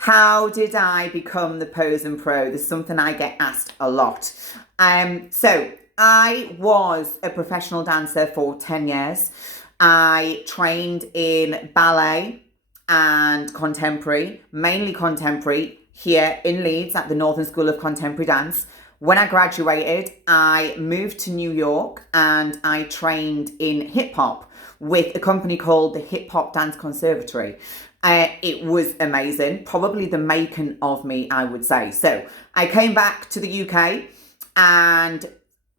How did I become the pose and pro? This is something I get asked a lot. So I was a professional dancer for 10 years. I trained in ballet and contemporary, mainly contemporary, here in Leeds at the Northern School of Contemporary Dance. When I graduated, I moved to New York and I trained in hip hop with a company called the Hip Hop Dance Conservatory. It was amazing, probably the making of me, I would say. So I came back to the UK and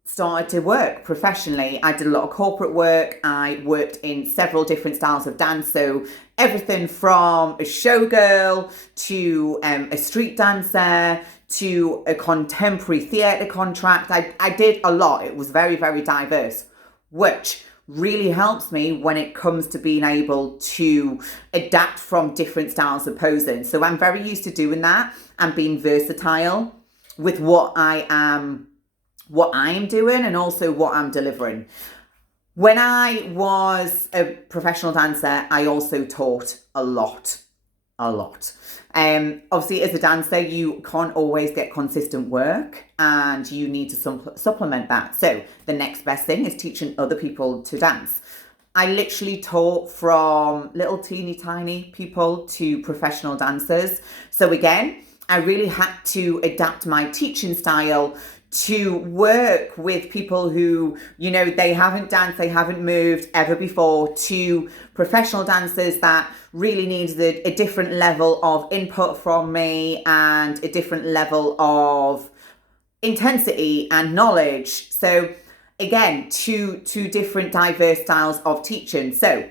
started to work professionally. I did a lot of corporate work. I worked in several different styles of dance. So everything from a showgirl to a street dancer to a contemporary theatre contract. I did a lot. It was very, very diverse, which really helps me when it comes to being able to adapt from different styles of posing. So I'm very used to doing that and being versatile with what I'm doing and also what I'm delivering. When I was a professional dancer, I also taught a lot. Obviously, as a dancer, you can't always get consistent work and you need to supplement that. So the next best thing is teaching other people to dance. I literally taught from little teeny tiny people to professional dancers. So again, I really had to adapt my teaching style to work with people who, they haven't danced, they haven't moved ever before, to professional dancers that really needed a different level of input from me and a different level of intensity and knowledge. So again, two different diverse styles of teaching. So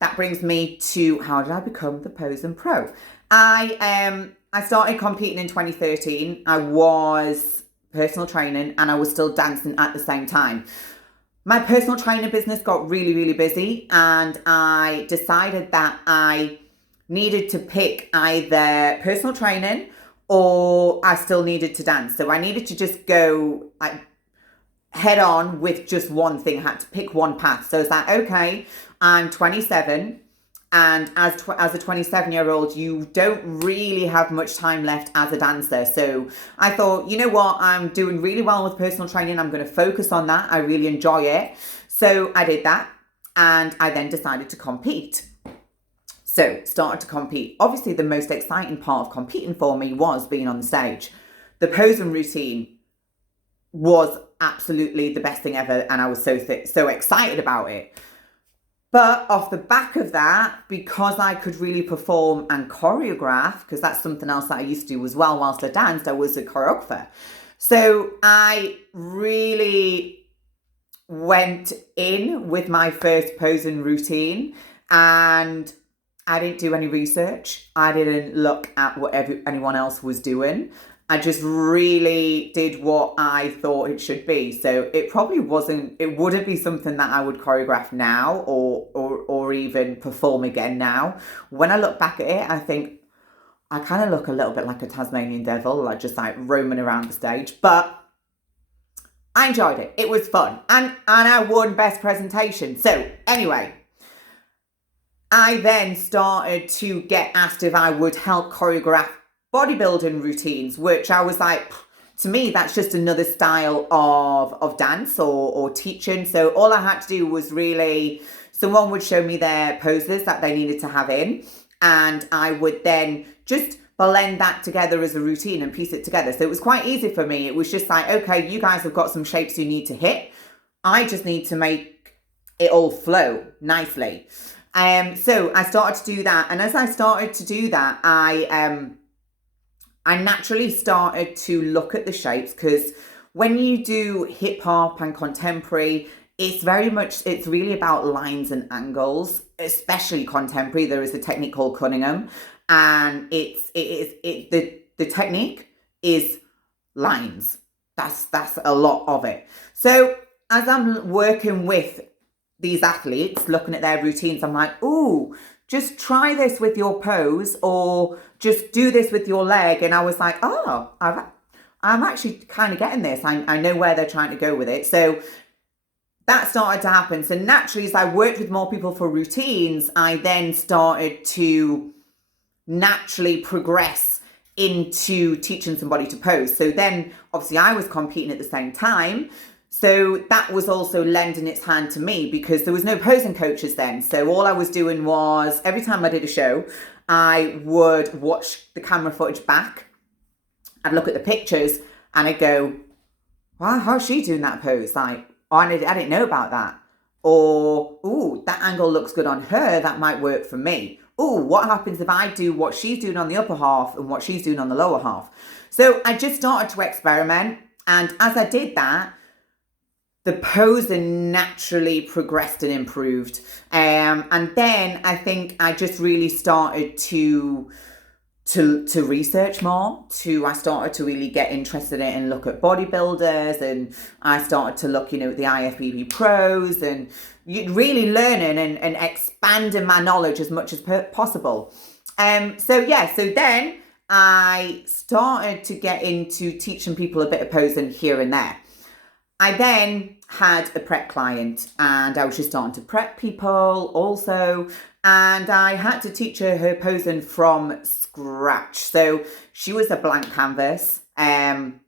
that brings me to, how did I become the pose and pro? I started competing in 2013. I was personal training and I was still dancing at the same time. My personal trainer business got really, really busy and I decided that I needed to pick either personal training or I still needed to dance. So I needed to just go head on with just one thing. I had to pick one path. So it's like, okay, I'm 27. And as a 27-year-old, you don't really have much time left as a dancer. So I thought, you know what, I'm doing really well with personal training. I'm going to focus on that. I really enjoy it. So I did that. And I then decided to compete. So started to compete. Obviously, the most exciting part of competing for me was being on the stage. The posing routine was absolutely the best thing ever. And I was so excited about it. But off the back of that, because I could really perform and choreograph, because that's something else that I used to do as well whilst I danced, I was a choreographer. So I really went in with my first posing routine and I didn't do any research. I didn't look at what anyone else was doing. I just really did what I thought it should be. So it wouldn't be something that I would choreograph now or even perform again now. When I look back at it, I think I kind of look a little bit like a Tasmanian devil, just roaming around the stage. But I enjoyed it. It was fun. And I won best presentation. So anyway, I then started to get asked if I would help choreograph bodybuilding routines, which I was like, to me, that's just another style of dance or teaching. So all I had to do was really, someone would show me their poses that they needed to have in, and I would then just blend that together as a routine and piece it together. So it was quite easy for me. It was just like, okay, you guys have got some shapes you need to hit. I just need to make it all flow nicely. So I started to do that. And as I started to do that, I naturally started to look at the shapes, because when you do hip hop and contemporary, it's really about lines and angles, especially contemporary. There is a technique called Cunningham, and the technique is lines. That's a lot of it. So as I'm working with these athletes, looking at their routines, I'm like, ooh, just try this with your pose or just do this with your leg. And I was like, oh, I'm actually kind of getting this. I know where they're trying to go with it. So that started to happen. So naturally, as I worked with more people for routines, I then started to naturally progress into teaching somebody to pose. So then obviously I was competing at the same time. So that was also lending its hand to me because there was no posing coaches then. So all I was doing was every time I did a show, I would watch the camera footage back. I'd look at the pictures and I'd go, wow, how's she doing that pose? Like, oh, I didn't know about that. Or, ooh, that angle looks good on her. That might work for me. Ooh, what happens if I do what she's doing on the upper half and what she's doing on the lower half? So I just started to experiment. And as I did that, the posing naturally progressed and improved. And then I think I just really started to research more. I started to really get interested in it and look at bodybuilders, and I started to look, at the IFBB pros and really learning and expanding my knowledge as much as possible. So then I started to get into teaching people a bit of posing here and there. I then had a prep client and I was just starting to prep people also. And I had to teach her posing from scratch. So she was a blank canvas. And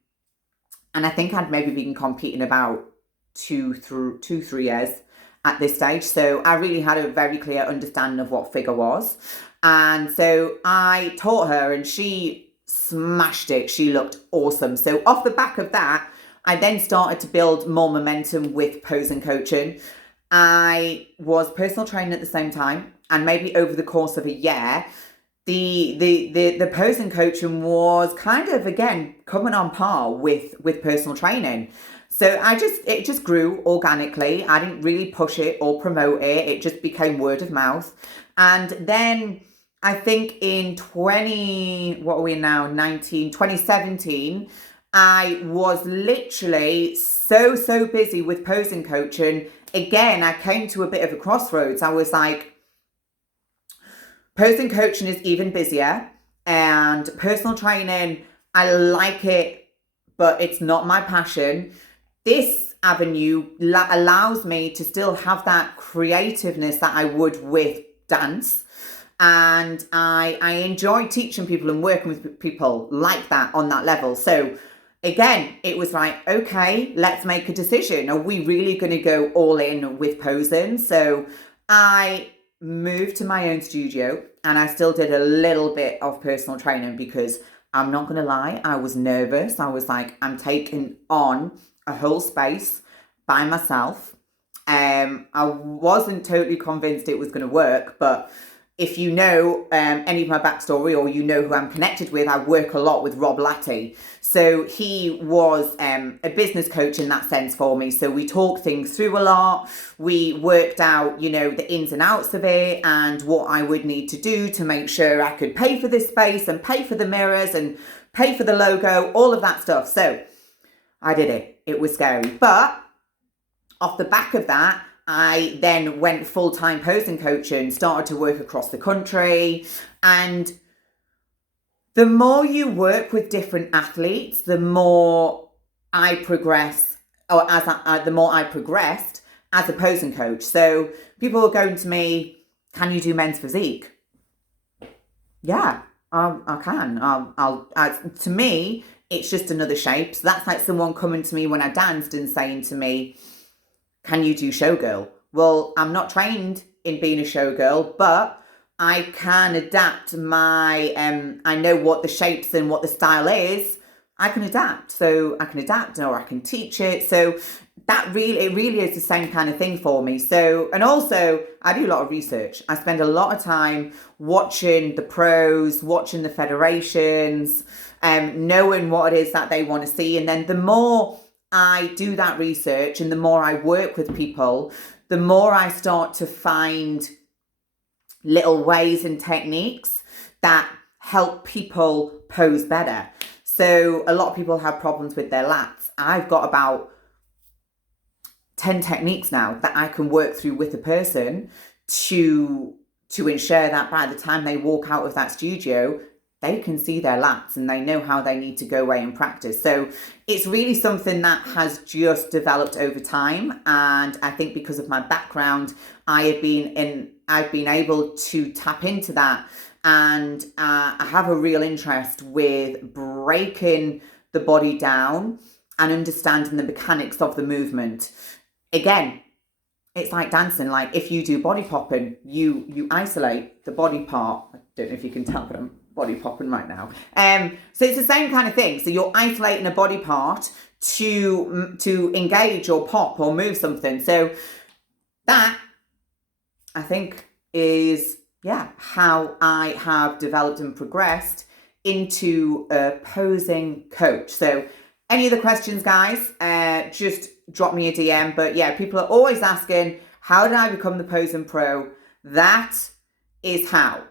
I think I'd maybe been competing about 3 years at this stage. So I really had a very clear understanding of what figure was. And so I taught her and she smashed it. She looked awesome. So off the back of that, I then started to build more momentum with posing coaching. I was personal training at the same time, and maybe over the course of a year, the posing coaching was kind of again coming on par with personal training. So it just grew organically. I didn't really push it or promote it. It just became word of mouth. And then I think in 2017, I was literally so busy with posing coaching. Again, I came to a bit of a crossroads. I was like, posing coaching is even busier, and personal training, I like it, but it's not my passion. This avenue allows me to still have that creativeness that I would with dance. And I enjoy teaching people and working with people like that on that level. So again, it was like, okay, let's make a decision. Are we really going to go all in with posing? So I moved to my own studio and I still did a little bit of personal training because I'm not going to lie, I was nervous. I was like, I'm taking on a whole space by myself. I wasn't totally convinced it was going to work, but if you know any of my backstory or you know who I'm connected with, I work a lot with Rob Latty. So he was a business coach in that sense for me. So we talked things through a lot. We worked out, the ins and outs of it and what I would need to do to make sure I could pay for this space and pay for the mirrors and pay for the logo, all of that stuff. So I did it. It was scary. But off the back of that, I then went full-time posing coaching, started to work across the country. And the more you work with different athletes, the more I progress, the more I progressed as a posing coach. So people were going to me, can you do men's physique? Yeah, I can. To me, it's just another shape. So that's like someone coming to me when I danced and saying to me, can you do showgirl? Well, I'm not trained in being a showgirl, but I can adapt my, I know what the shapes and what the style is. I can adapt. So I can adapt or I can teach it. So it really is the same kind of thing for me. So, and also I do a lot of research. I spend a lot of time watching the pros, watching the federations, knowing what it is that they want to see. And then the more I do that research and the more I work with people, the more I start to find little ways and techniques that help people pose better. So a lot of people have problems with their lats. I've got about 10 techniques now that I can work through with a person to ensure that by the time they walk out of that studio, they can see their lats and they know how they need to go away and practice. So it's really something that has just developed over time. And I think because of my background, I've been able to tap into that and I have a real interest with breaking the body down and understanding the mechanics of the movement. Again, it's like dancing. Like if you do body popping, you isolate the body part. I don't know if you can tell, but I'm body popping right now. So it's the same kind of thing. So you're isolating a body part to engage or pop or move something. So that, I think, is how I have developed and progressed into a posing coach. So any other questions, guys, just drop me a DM. But yeah, people are always asking, how did I become the posing pro? That is how.